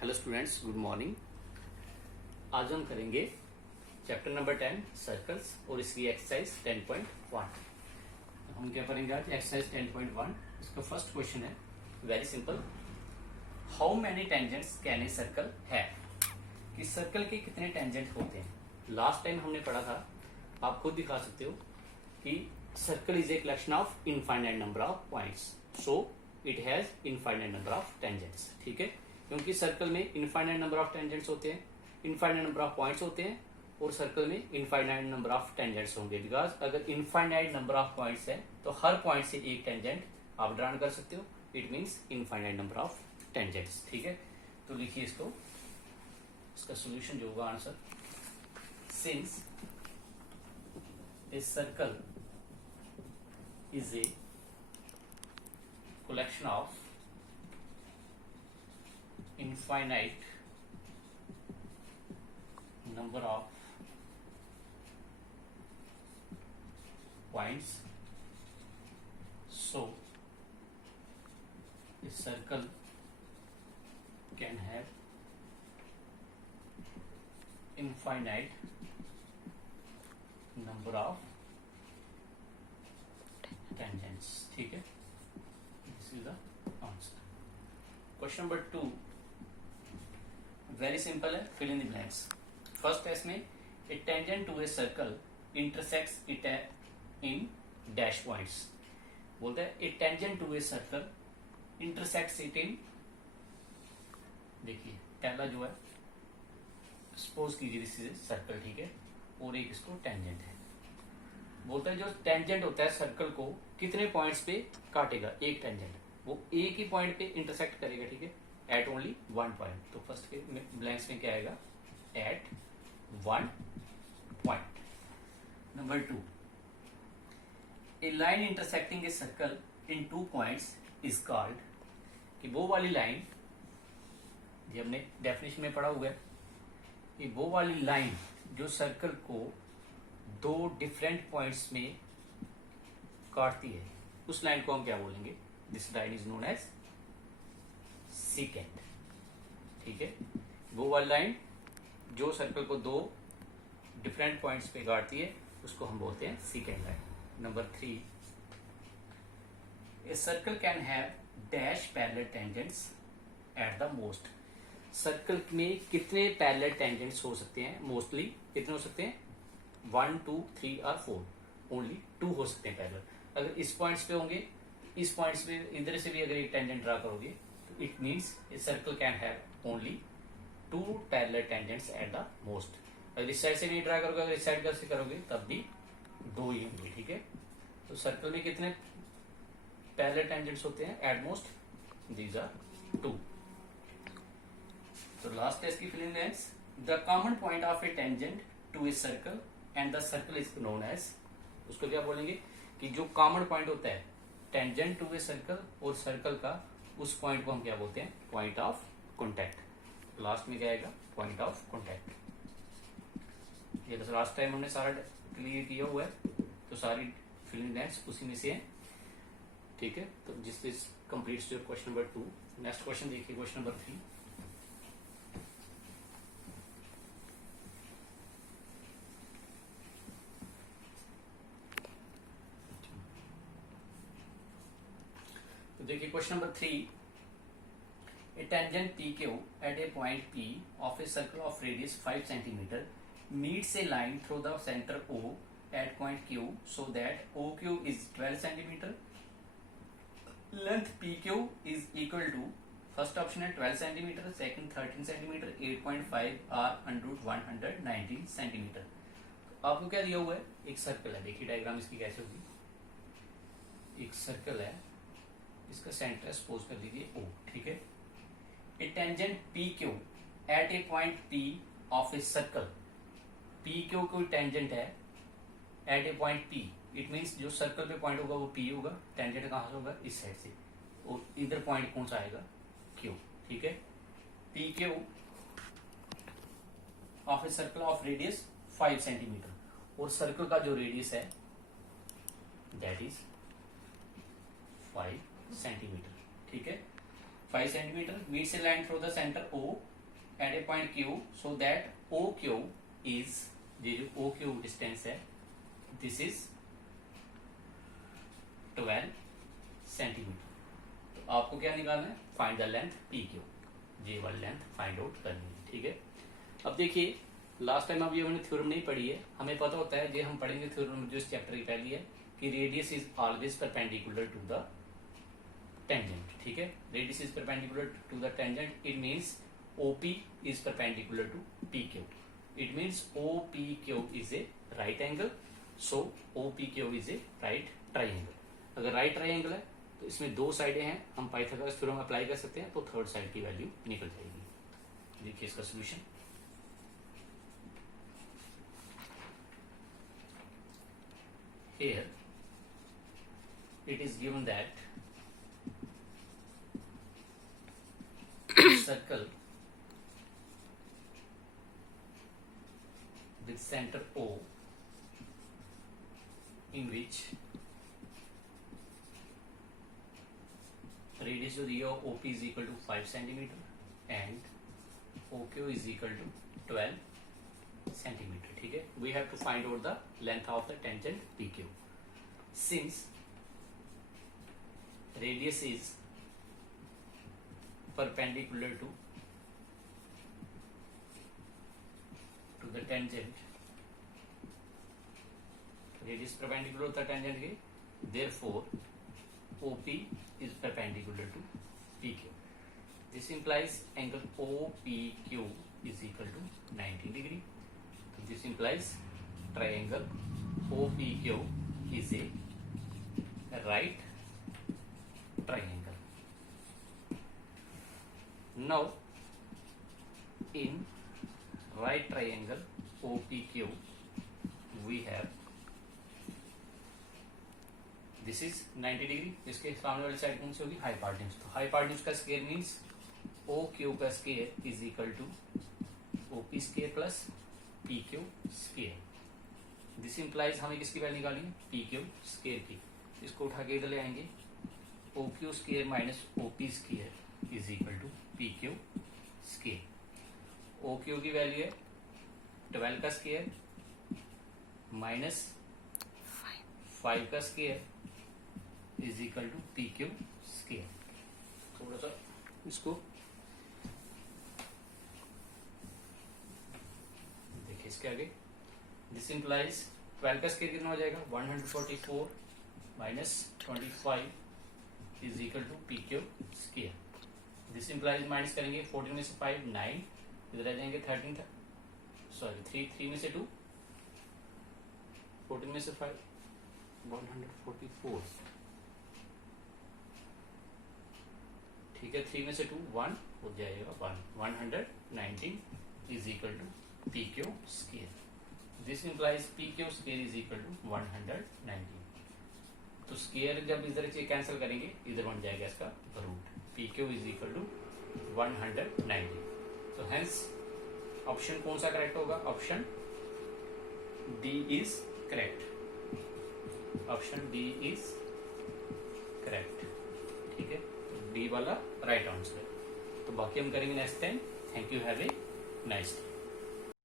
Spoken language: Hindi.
Hello students, good morning. आज हम करेंगे चैप्टर नंबर 10 सर्कल्स और इसकी एक्सरसाइज 10.1। हम क्या करेंगे आज? एक्सरसाइज 10.1। इसका फर्स्ट क्वेश्चन है very simple, how many tangents can a circle have? कि सर्कल के कितने टेंजेंट होते हैं। लास्ट टाइम हमने पढ़ा था, आप खुद दिखा सकते हो कि circle is a collection of infinite number of points, so it has infinite number of tangents. ठीक है, क्योंकि सर्कल में इनफाइनाइट नंबर ऑफ टेंजेंट्स होते हैं, इनफाइनाइट नंबर ऑफ पॉइंट्स होते हैं, और सर्कल में इनफाइनाइट नंबर ऑफ टेंजेंट्स होंगे। बिकॉज अगर इनफाइनाइट नंबर ऑफ पॉइंट्स है तो हर पॉइंट से एक टेंजेंट आप ड्रा कर सकते हो, it means infinite number of tangents. ठीक है, तो लिखिए इसको, इसका सोल्यूशन जो होगा answer, since a circle is a collection of infinite number of points, so a circle can have infinite number of tangents। ठीक है, this is the answer. Question number 2 very simple है, fill in the blanks. First है इसमें, a tangent to a circle intersects it in dash points. बोलते हैं a tangent to a circle intersects it in, देखिए पहला जो है, सपोज कीजिए दिस इज ए सर्कल, ठीक है, और एक इसको टेंजेंट है। बोलता है जो टेंजेंट होता है सर्कल को कितने पॉइंट्स पे काटेगा, एक टेंजेंट वो एक ही पॉइंट पे इंटरसेक्ट करेगा। ठीक है, एट ओनली वन पॉइंट। तो फर्स्ट के ब्लैंक्स में क्या आएगा, at one point. Number 2, a line intersecting a circle in two points is called, कि वो वाली लाइन, ये हमने डेफिनेशन में पढ़ा हुआ है, कि वो वाली लाइन जो सर्कल को दो डिफरेंट पॉइंट्स में काटती है, उस लाइन को हम क्या बोलेंगे? This line is known as secant. ठीक है, वो वाली लाइन जो सर्कल को दो डिफरेंट पॉइंट्स पे काटती है उसको हम बोलते हैं secant line. Number 3, a circle can have dash parallel tangents at the most. Circle में कितने पैरेलल टेंजेंट्स हो सकते हैं? मोस्टली कितने हो सकते हैं? 1, 2, 3 और 4, ओनली 2 हो सकते हैं पैरेलल। अगर इस पॉइंट्स पे होंगे, इस पॉइंट्स पे इधर से भी अगर एक टेंजेंट ड्रा करोगे तो it means a circle can have only 2 parallel tangents at the most. अगर इस साइड से नहीं ड्रा करोगे, अगर इस साइड से करोगे तब भी 2 ही होंगे। ठीक है, तो सर्कल में कितने पैरेलल टेंजेंट्स होते हैं? At most these are 2। तो लास्ट है इसकी filling blanks. The common point of a tangent to a circle and the circle is known as, उसको क्या बोलेंगे? कि जो कॉमन पॉइंट होता है टेंजेंट टू ए सर्कल और सर्कल का, उस पॉइंट को हम क्या बोलते हैं? Point of contact. लास्ट में क्या आएगा? Point of contact. ये तो लास्ट टाइम हमने सारा क्लियर किया हुआ है, तो सारी फिलिंग ब्लैंक्स उसी में से है। ठीक है, तो this completes your question number 2। Next question देखिए, क्वेश्चन नंबर 3। तो देखिए question number 3, a tangent P Q at a point P of a circle of radius 5 centimetre meets a line through the centre O at point Q so that O Q is 12 centimetre, length P Q is equal to, first option है 12 सेंटीमीटर, सेकंड 13 सेंटीमीटर, 8.5 और अंडर 119 सेंटीमीटर। तो आपको क्या दिया हुआ है? एक सर्कल है, देखिए डायग्राम इसकी कैसे होगी। एक सर्कल है, इसका सेंटर सपोज कर लीजिए O। ठीक है, a tangent P Q at a point P of a circle, P Q कोई टेंजेंट है at a point P, it means जो सर्कल पे पॉइंट होगा वो P होगा, टेंजेंट कहां से होगा? इस साइड से, और इधर पॉइंट कौन सा आएगा? Q। ठीक है, P Q of a circle of radius 5 centimetre, और सर्कल का जो रेडियस है दैट इज 5 सेंटीमीटर। ठीक है, 5 centimeter meets a line through the center O at a point Q so that OQ is, ये जो OQ डिस्टेंस है, दिस इज 12 सेंटीमीटर। तो आपको क्या निकालना है, फाइंड द लेंथ PQ, ये वाली लेंथ फाइंड आउट करनी है। ठीक है, अब देखिए लास्ट टाइम अभी हमने थ्योरम नहीं पढ़ी है, हमें पता होता है ये हम पढ़ेंगे थ्योरम जो इस चैप्टर की पहली है कि radius is always perpendicular to the tangent. ठीक है, radius is perpendicular to the tangent, it means OP is perpendicular to PQ. It means OPQ is a right angle, so OPQ is a right triangle. अगर राइट ट्राइंगल है तो इसमें दो साइडें हैं, हम पाइथागोरस थ्योरम अप्लाई कर सकते हैं, तो थर्ड साइड की वैल्यू निकल जाएगी। देखिए इसका solution, here it is given that circle with center O in which radius जो दिया हो OP is equal to 5 centimeter and OQ is equal to 12 centimeter. ठीक है, we have to find out the length of the tangent PQ. Since radius is perpendicular to the tangent, radius perpendicular होता है tangent के, therefore OP is perpendicular to PQ. This implies angle OPQ is equal to 90 degree. So this implies triangle OPQ is a right triangle. Now in right triangle OPQ we have this is 90 degree, इसके सामने वाली साइड कौन सी होगी, हाइपोटेन्यूज। तो हाइपोटेन्यूज का स्क्वायर मींस OQ का square is equal to OP square plus PQ square. This implies हमें किसकी वैल्यू निकालनी है, PQ स्क्वायर की। इसको उठा के इधर ले आएंगे, OQ square minus OP square is equal to PQ square. OQ की वैल्यू है 12 का स्क्वायर माइनस 5 का square is equal to PQ square. थोड़ा सा इसको देखिए, इसके आगे दिस इंप्लाइज 12 का स्क्वायर कितना हो जाएगा, 144 minus 25 is equal to PQ square. This implies minus करेंगे 14 में से 5 9, इधर आ जाएंगे 13 सॉरी 3 में से 2, 14 में से 5 144। ठीक है, 3 में से 2 1 हो जाएगा 119 is equal to PQ square. This implies PQ square is equal to 119। तो स्क्वायर जब इधर से कैंसिल करेंगे इधर बन जाएगा इसका root, PQ is equal to 190। तो हेंस ऑप्शन कौन सा करेक्ट होगा, option D is correct. Option D is correct. ठीक है, D वाला राइट आंसर है। तो बाकी हम करेंगे next time. Thank you, have a nice day.